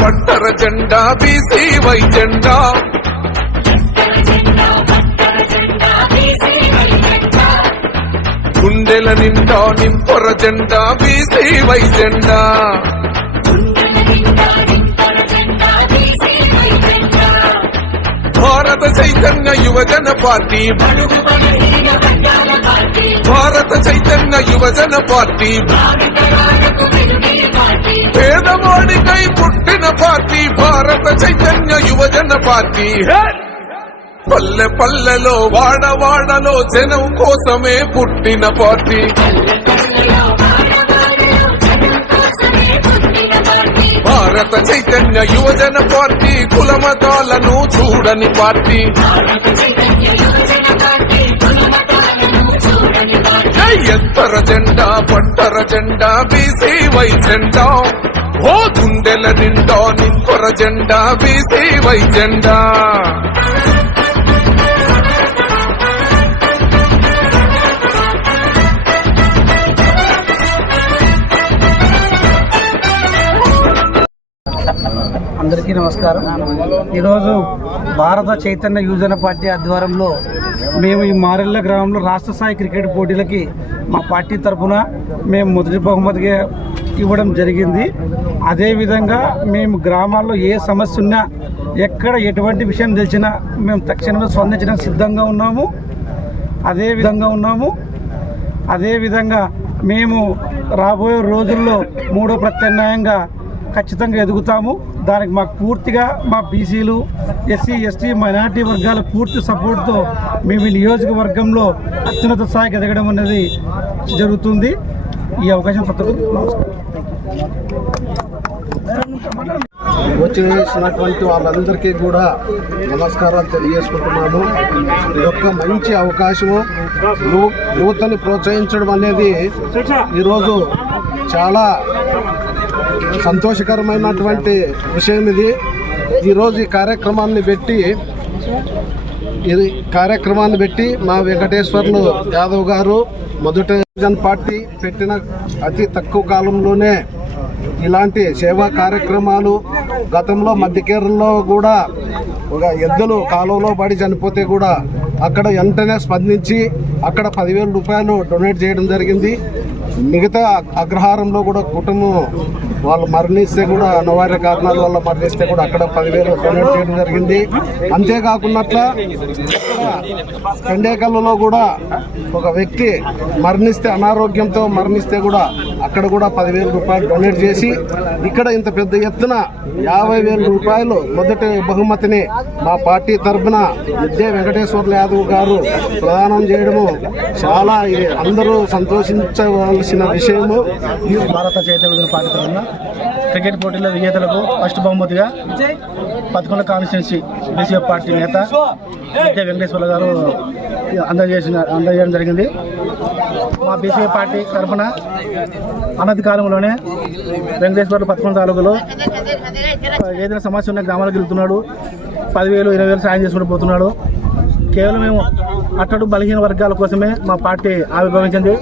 పట్టర జెండా బీసీవై జెండా గుండెల నిండా నింపొర జెండా బీసీవై జెండా భారత చైతన్య యువజన పార్టీ భారత చైతన్య యువజన పార్టీ పేదవాడికై పుట్టిన పార్టీ భారత చైతన్య యువజన పార్టీ పల్లె పల్లెలో వాడవాడలో జనం కోసమే పుట్టిన పార్టీ భారత చైతన్య యువజన పార్టీ కులమతాలను చూడని పార్టీ ఎత్తర జెండా పట్టర జెండా బీసీవై జెండా ఓ గుండెల నిండా నింపొర జెండా బీసీవై జెండా అందరికీ నమస్కారం. ఈరోజు భారత చైతన్య యువజన పార్టీ ఆధ్వర్యంలో మేము ఈ మారెళ్ళ గ్రామంలో రాష్ట్ర స్థాయి క్రికెట్ పోటీలకి మా పార్టీ తరఫున మేము మొదటి బహుమతిగా ఇవ్వడం జరిగింది. అదేవిధంగా మేము గ్రామాల్లో ఏ సమస్య ఉన్నా ఎక్కడ ఎటువంటి విషయం తెలిసినా మేము తక్షణమే స్పందించడానికి సిద్ధంగా ఉన్నాము. అదేవిధంగా మేము రాబోయే రోజుల్లో మూడో ప్రత్యామ్నాయంగా ఖచ్చితంగా ఎదుగుతాము. దానికి మాకు పూర్తిగా మా బీసీలు, ఎస్సీ, ఎస్టీ, మైనార్టీ వర్గాల పూర్తి సపోర్ట్తో మేము ఈ నియోజకవర్గంలో అత్యున్నత స్థాయికి ఎదగడం అనేది జరుగుతుంది. ఈ అవకాశం వచ్చేసినటువంటి వాళ్ళందరికీ కూడా నమస్కారాలు తెలియజేసుకుంటున్నాను. ఇదొక మంచి అవకాశము. యువతని ప్రోత్సహించడం అనేది ఈరోజు చాలా సంతోషకరమైనటువంటి విషయం. ఈరోజు ఈ కార్యక్రమాన్ని పెట్టి మా వెంకటేశ్వర్లు యాదవ్ గారు మొదట పార్టీ పెట్టిన అతి తక్కువ కాలంలోనే ఇలాంటి సేవా కార్యక్రమాలు గతంలో మధ్య కేరళలో కూడా ఒక ఎద్దులు కాలువలో పడి చనిపోతే కూడా అక్కడ వెంటనే స్పందించి అక్కడ 10,000 రూపాయలు డొనేట్ చేయడం జరిగింది. మిగతా అగ్రహారంలో కూడా కుటుంబం వాళ్ళు మరణిస్తే కూడా అనివార్య కారణాల వల్ల మరణిస్తే కూడా అక్కడ 10,000 డొనేట్ చేయడం జరిగింది. అంతేకాకుండా కండేకల్లో కూడా ఒక వ్యక్తి మరణిస్తే అనారోగ్యంతో మరణిస్తే కూడా అక్కడ కూడా 10,000 రూపాయలు డొనేట్ చేసి ఇక్కడ ఇంత పెద్ద ఎత్తున 50,000 రూపాయలు మొదటి బహుమతిని మా పార్టీ తరఫున విద్యా వెంకటేశ్వర్ల యాదవ్ గారు ప్రదానం చేయడము చాలా అందరూ సంతోషించవలసిన విషయము. భారత చైతన్య పార్టీ తరఫున క్రికెట్ పోటీల విజేతలకు ఫస్ట్ బహుమతిగా 11 కాన్స్టిట్యున్సీ బీసీ పార్టీ నేత విద్యా వెంకటేశ్వర్ల గారు అందజేయడం జరిగింది. మా బీసీ పార్టీ తరఫున అనతి కాలంలోనే వెంకటేశ్వర్లు 11 తాలూకులో ఏదైనా సమస్య ఉన్న గ్రామాలకు వెళ్తున్నాడు. 10,000, 20,000 సాయం చేసుకుంటూ పోతున్నాడు. కేవలం మేము అట్టడు బలహీన వర్గాల కోసమే మా పార్టీ ఆవిర్భవించింది.